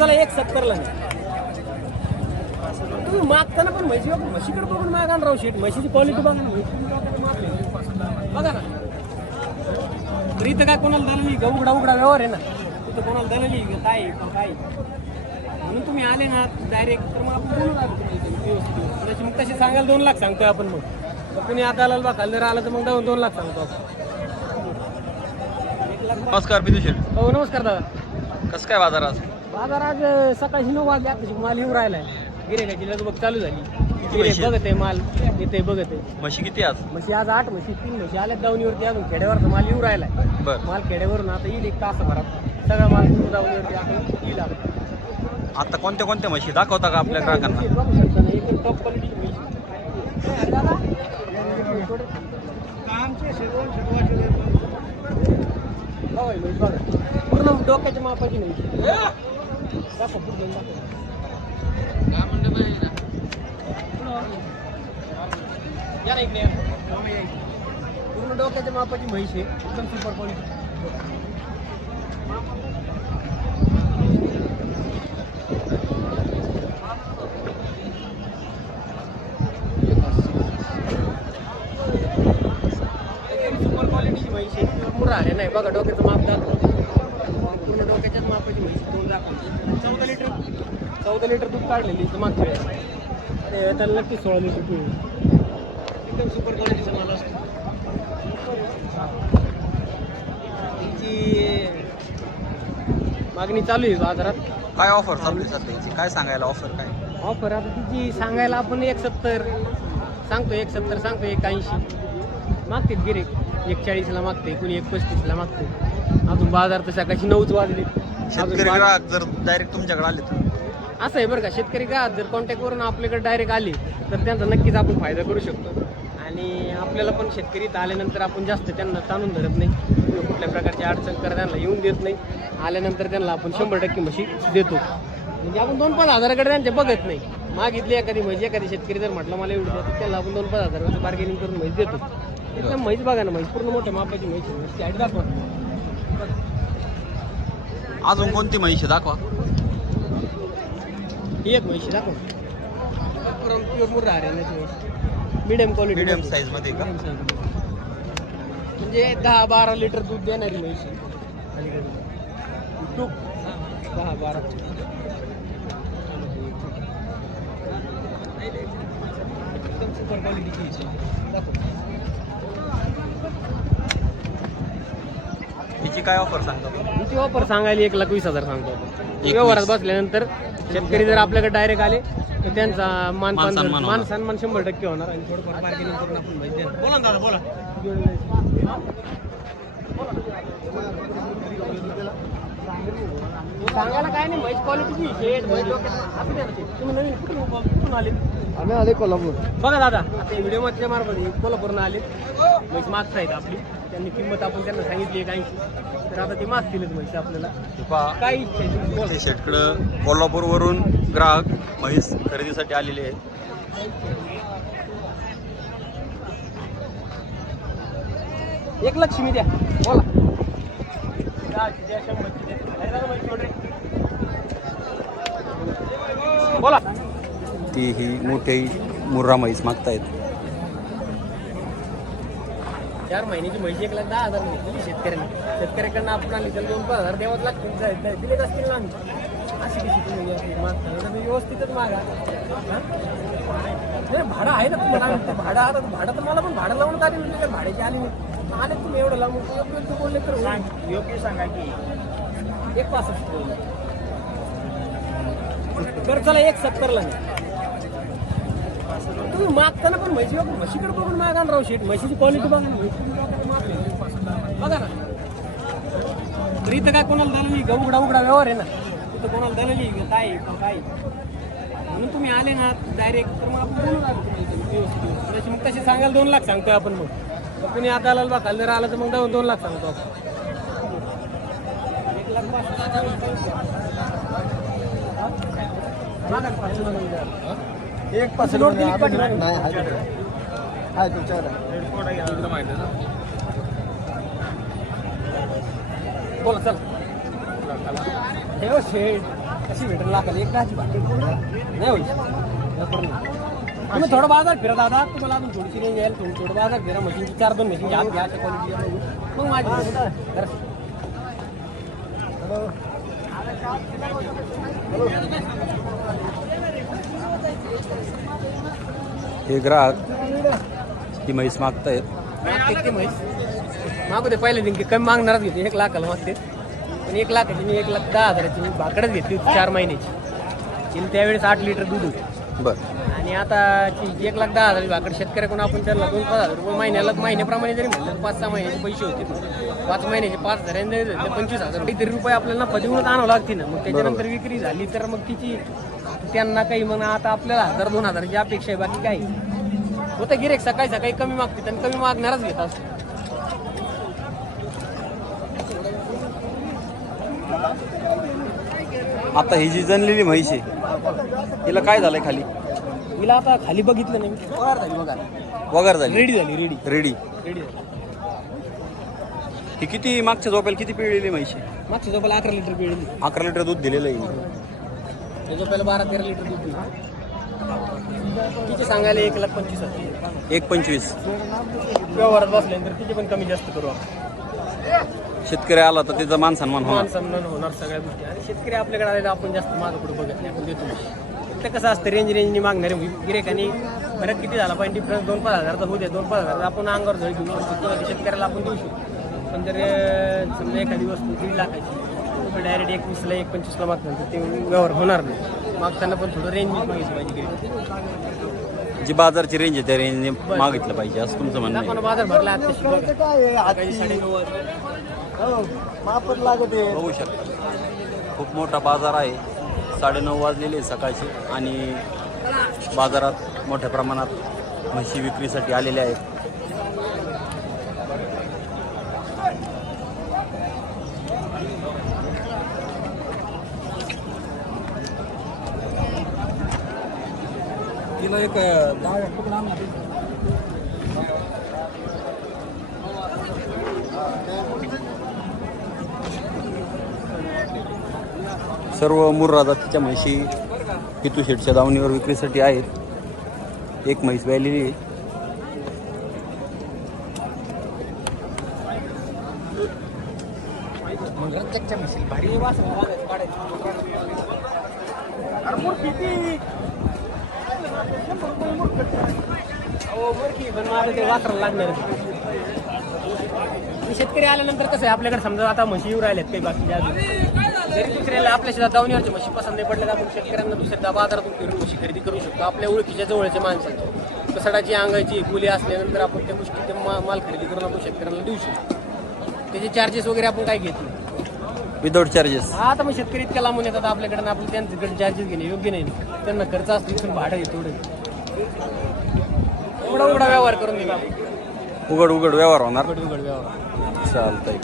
चला एक सत्तरला नाही तुम्ही मागताना पण म्हशी म्हशीकडे बघून मागा ना राव शेट म्हशीची क्वालिटी बघा ना. बघा ना. तर इथं काय कोणाला दलाली ग उघडा उघडा व्यवहार आहे ना. इथं कोणाला दलाली ग काय काय. म्हणून तुम्ही आले ना डायरेक्ट तर मग आपण. तशी मग तशी सांगायला दोन लाख सांगतोय आपण मग. कुणी आता आला बा जर आलं तर मग दोन दोन लाख सांगतो आपण. नमस्कार पितू शेठ हो नमस्कार दादा. कसं काय बाजार आज? बाजार आज सकाळी नऊ वाजले आता माल येऊ राहिलाय. गिरेकाची लगबग चालू झाली. गिरेक म्हशी? बघत आहे माल. येते बघत. आहे म्हशी किती आज? म्हशी आज आठ म्हशी तीन म्हशी आल्या दावणीवरती अजून खेड्यावरचा माल येऊ राहिलाय. बर. माल खेड्यावरून आता येईल एक तास भरात. सगळा माल दावणीवरती आपण येईल आता. आता कोणत्या कोणत्या म्हशी दाखवता का आपल्या ग्राहकांना? बघू बघा. पूर्ण डोक्याच्या मापाची दाखव पूर्ण डोक्याच्या मापाची म्हैस आहे एकदम सुपर क्वालिटी सुपर क्वालिटीची म्हैस आहे मुरा आहे नाही बघा डोक्याचं माप दाखव. पूर्ण डोक्याच्याच मापाची म्हैस दोन दाखव चौदा लिटर? चौदा लिटर दूध काढलेली इथं मागच्या वेळेस. आणि त्याला नक्की सोळा लिटर दूध आहे. एकदम सुपर क्वालिटीचा माल असतो. तिची मागणी चालू आहे बाजारात. काय ऑफर चालू आहे सध्याची काय सांगायला ऑफर काय? ऑफर आता तिची सांगायला आपण एक सत्तर सांगतो एक सत्तर सांगतो एक ऐंशी मागते गिरे एक चाळीसला मागते कुणी एक पस्तीसला मागते अजून बाजार तर सकाळची नऊच वाजले. अजून शेतकरी बाजार- ग्राहक जर डायरेक्ट तुमच्याकडे आले तर. असं आहे बरं का शेतकरी का जर कॉन्टॅक्ट करून आपल्याकडे डायरेक्ट आले तर त्यांचा नक्कीच आपण फायदा करू शकतो. आणि आपल्याला पण शेतकरी इथं आल्यानंतर आपण जास्त त्यांना ताणून धरत नाही. किंवा कुठल्या प्रकारची अडचण कर त्यांना येऊन देत नाही. आल्यानंतर त्यांना आपण शंभर टक्के म्हशी देतो. म्हणजे आपण दोन पाच हजाराकडे त्यांचे बघत नाही. मागितली एखादी म्हशी एखादी शेतकरी जर म्हटलं मला एवढी द्या तर त्याला आपण दोन पाच हजाराचं बार्गेनिंग करून म्हैस देतो. एकदम म्हैस बघा ना म्हैस पूर्ण मोठ्या मापाची म्हैस आहे. हाईट दाखवा. अजून कोणती म्हशी दाखवा. ही एक म्हैशी दाखव. प्युअर मुर्रा हरियाणाची म्हैस मिडियम क्वालिटी मीडियम साईजमध्ये. का म्हणजे दहा बारा लिटर दूध देणारी. अलीकडे तूप. दहा बारा. एकदम सुपर क्वालिटीची. दाखव. हिची काय ऑफर सांगता तुम्ही? हिची ऑफर सांगायला एक लाख वीस हजार सांगतो आपण वीस. व्यवहारात बसल्यानंतर शेतकरी जर आपल्याकडे डायरेक्ट आले तर त्यांचा मान मान सन्मान मान होणार. सन्मान शंभर टक्के होणार आणि थोडंफार बार्गेनिंग करून आपण म्हैस देणार बोला ना दादा बोला सांगायला काय नाही म्हैस क्वालिटीची शेड म्हैस डोक्यात- असू द्या ना ते. तुम्ही नवीन कुठून कुठून आले आम्ही आले कोल्हापूर बघा दादा आता व्हिडिओमध्ये मार्फत कोल्हापूरनं आले म्हैस मागतायत आपली त्यांनी किंमत आपण त्यांना सांगितली एक ऐंशी तर आता ते मागतीलच म्हैस आपल्याला हे पहा काय इच्छा आहे तुम्ही बोला. पितू शेटकडं कोल्हापूरवरून ग्राहक म्हैस खरेदीसाठी आलेले आहेत एक लक्ष्मी द्या बोला दहाची द्या, शंभरची द्या. आहे दादा म्हैस सोड रे. बोला ती ही मोठी मुर्रा म्हैस मागतायत चार महिन्याची म्हैशी एक लाख दहा हजार दिली शेतकऱ्यांना. शेतकऱ्याकडनं आपण आली त्याला दोन पाच हजार द्यावंच लागतील दिलेच असतील ना आम्ही अशी कशी तुम्ही तर तुम्ही व्यवस्थितच मागा? नाही भाडं आहे ना तुम्हाला. भाडं आता भाडं तर मला पण भाडं लावून आली म्हणजे काय भाड्याची आली नाही? आले तुम्ही एवढं लावून बोलले तर. योग्य सांगा की. एक पासष्ट बरं चला एक सत्तरला नाही तुम्ही मागताना पण म्हशी म्हशीकडे बघून मागा ना राव शेट म्हशीची क्वालिटी बघा ना. बघा ना. तर इथं काय कोणाला दलाली ग उघडा उघडा व्यवहार आहे ना. इथं कोणाला दलाली ग काय काय म्हणून तुम्ही आले ना डायरेक्ट तर मग आपण बोलू लागतो तशी मग तशी सांगायला दोन लाख सांगतोय आपण मग. कुणी आता आला बा जर आला तर मग दोन दोन लाख सांगतो आपण. एक लाख पाच एक पाच नोट दिली का? नाही. आहे. तुमच्याकडे बोला चल. ठेव शेठ कशी भेटेल लाखाला एक दहाची नाही होईल. नाही. तुम्ही थोडं बाजार फिरा दादा. तुम्हाला अजून थोडीशी रेंज यायला थोडं थोडं बाजार फिरा. मशीनची चार दोन मशीनची हात घ्या. क्वालिटी मग माझी तर हे ग्राहक ही म्हैस मागतायत? मागते ते म्हैस? मागू दे पहिले दिन कमी मागणारच घेते एक लाखाला मागते. पण एक लाखाची मी एक लाख दहा हजाराची मी भाकडच घेतली होती चार महिन्याची. तिला त्यावेळेस आठ लिटर दूध होतं. बरं. आणि आता ती एक लाख दहा हजार भाकड शेतकऱ्याकडून आपण त्याला दोन पाच हजार रुपये महिन्याला महिन्याप्रमाणे जरी म्हणलं पाच सहा महिन्याचे पैसे होते. पाच महिन्याचे पाच हजारांनी जरी धरले पंचवीस हजार. काहीतरी रुपये आपल्याला पदवूनच आणावं लागते ना. मग त्याच्यानंतर विक्री झाली तर मग तिची त्यांना काही मग आता आपल्याला हजार दोन हजाराची अपेक्षा आहे बाकी काही. होतं गिरेक सकाळी सकाळी कमी मागते आणि कमी मागणारच घेत असतो. आता ही जी जनलेली म्हैस आहे तिला काय झालंय खाली? तिला आता खाली बघितलं नाही पगार झाली बघा वगार झाली. रेडी झाली रेडी. रेडी. रेडी झाली. ही किती मागच्या झोपेला किती पिळलेली म्हैस आहे? मागच्या झोपायला अकरा लिटर पिळली. अकरा लिटर दूध दिलेलं आहे. त्या झोपायला बारा तेरा लिटर दूध दिलं. तिचे सांगायला एक लाख पंचवीस हजार? एक पंचवीस. व्यवहारात बसल्यानंतर तिचे पण कमी जास्त करू आपण. शेतकरी आला तर त्याचा मान सन्मान मान होणार सन्मान होणार सगळ्या गोष्टी. आणि शेतकरी आपल्याकडे आले तर आपण जास्त मागं पुढे बघत नाही आपण देतो. ते कसं असतं रेंज रेंजनी मागणारे गिरेकानी फरक किती झाला पाहिजे डिफरन्स दोन पाच हजारचा होऊ दे दोन पाच हजार आपण अंगावर झळ घेऊ शकतो. शेतकऱ्याला आपण देऊ शकतो. पण जर समजा एखादी वस्तू दीड लाखाची तुम्ही डायरेक्ट एक वीसला एक पंचवीसला मागता तर ते व्यवहार होणार नाही. मागताना पण थोडं रेंज मागितलं पाहिजे जी बाजारची रेंज आहे त्या रेंजने मागितलं पाहिजे असं तुमचं म्हणणं आहे. आपण बाजार भरला आता हो, लागत. आहे बघू शकता. खूप मोठा बाजार आहे. साडेनऊ वाजलेले आहे सकाळचे आणि बाजारात मोठ्या प्रमाणात म्हशी विक्रीसाठी आलेल्या आहेत. तिला एक दहा सर्व मुर्रा जातीच्या म्हशी पितू शेटच्या दावणीवर विक्रीसाठी आहेत. एक म्हैस व्यालेली आहे. भारी शेतकरी आल्यानंतर कसं आहे आपल्याकडे समजा आता म्हशी येऊ राहिल्यात काही बाकी अजून. जरी दुसऱ्याला आपल्या शेतात जाऊन यायचे म्हशी पसंत नाही पडल्या तर आपण शेतकऱ्यांना दुसऱ्या बाजारातून फिरून म्हशी खरेदी करू शकतो. आपल्या ओळखीच्या जवळच्या माणसाची. कसडाची अंगाची गुली असल्यानंतर आपण त्या गोष्टी माल खरेदी करून आपण शेतकऱ्यांना देऊ शकतो. त्याचे चार्जेस वगैरे आपण काय घेतो नाही विदाउट चार्जेस हा आता मग शेतकरी इतक्या लांबून येतात आपल्याकडे आणि आपण त्यांच्याकडे चार्जेस घेणे योग्य नाही. त्यांना खर्च असतो इथून भाडं आहे तेवढं. एवढा उघडा व्यवहार करून दिला उघड उघड व्यवहार होणार. उघड उघड व्यवहार. चालतंय.